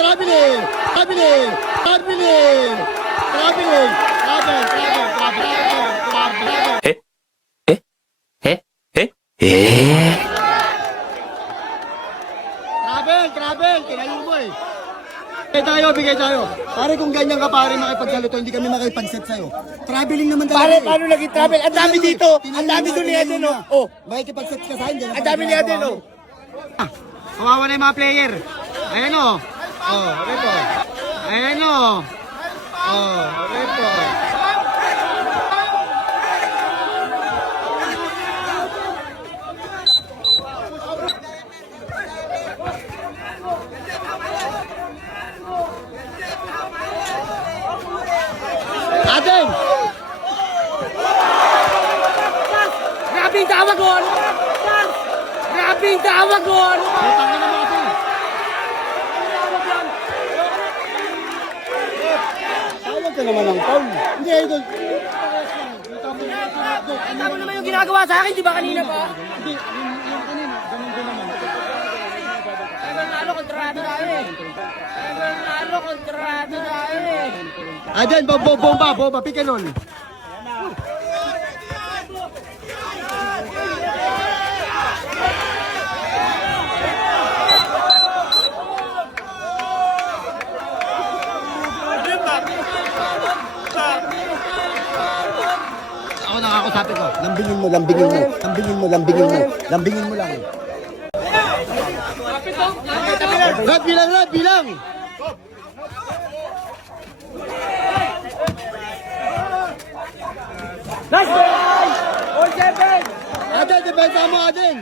traveling! Traveling! Traveling! Traveling! Travel! Travel! Travel! Travel! Kinayo mo eh. Bigay tayo. Pare kung ganyan ka pare makipagsalito, hindi kami makipag-set sa'yo. Traveling naman talaga. Pare, paano naging travel? Ang dami dito. Ang dami doon ni Eden, oh. Oh. Makikipag-set ka sa'yo. Ang dami ni Eden, oh. Kawawa na yung mga player. Ayan o. Oh, okay po. Ayan o. Oh, okay po. Atin! Grabing tawag, gol! Grabing tawag, gol! Putang na naman ito. Tawag ka naman ng foul. Hindi, idol. Tama naman yung ginagawa sa akin, di ba kanina pa? Hindi, yung kanina. Ganun din naman. Nalo, kontrado tayo eh. Nalo, kontrado tayo eh. Aden, bomba, pick and roll. Ako nakakausapin ko. Lambingin mo. Lambingin mo lang. Rad, bilang! Last one! All seven! Aden, depensa mo, Aden.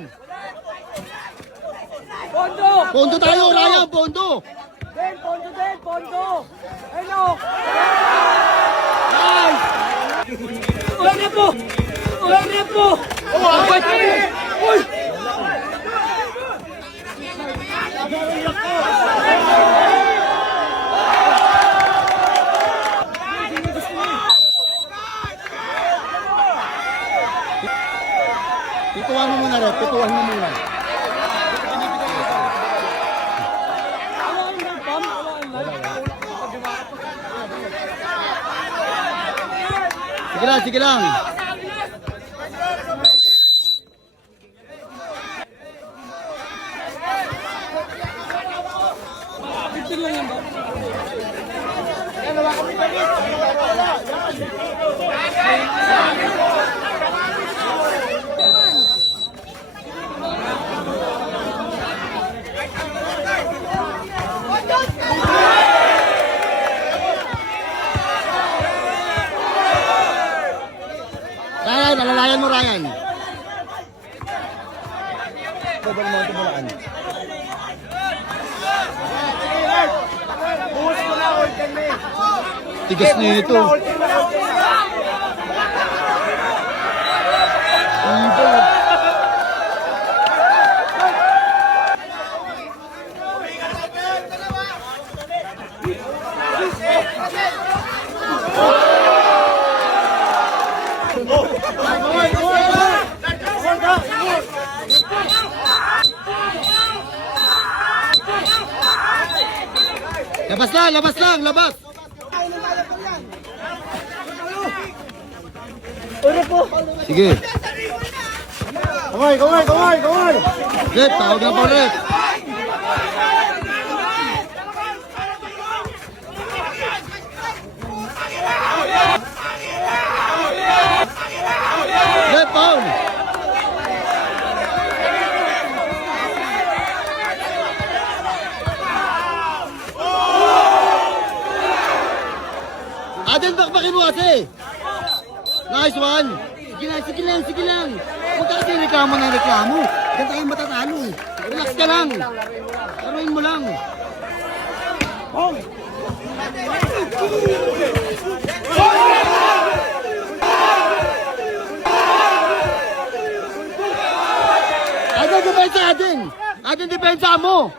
Pondo! Pondo tayo, Ryan, pondo. Pondo! Hello! Nice! Ulan po! Oh, uy! Pituan mo muna. Sige lang. Ryan, alalayan mo, Ryan. Tigas na ito. Labas! Sige. Kamay! Rep, tawag na po, Rep. Rep, foul. Aden, bakbakin mo kasi. Nice one. Sige lang. Huwag kasi reklamo ng reklamo. Diyan tayo matatalo. Relax ka lang. Laruin mo lang. Aden, depensa Aden. Aden, depensa mo.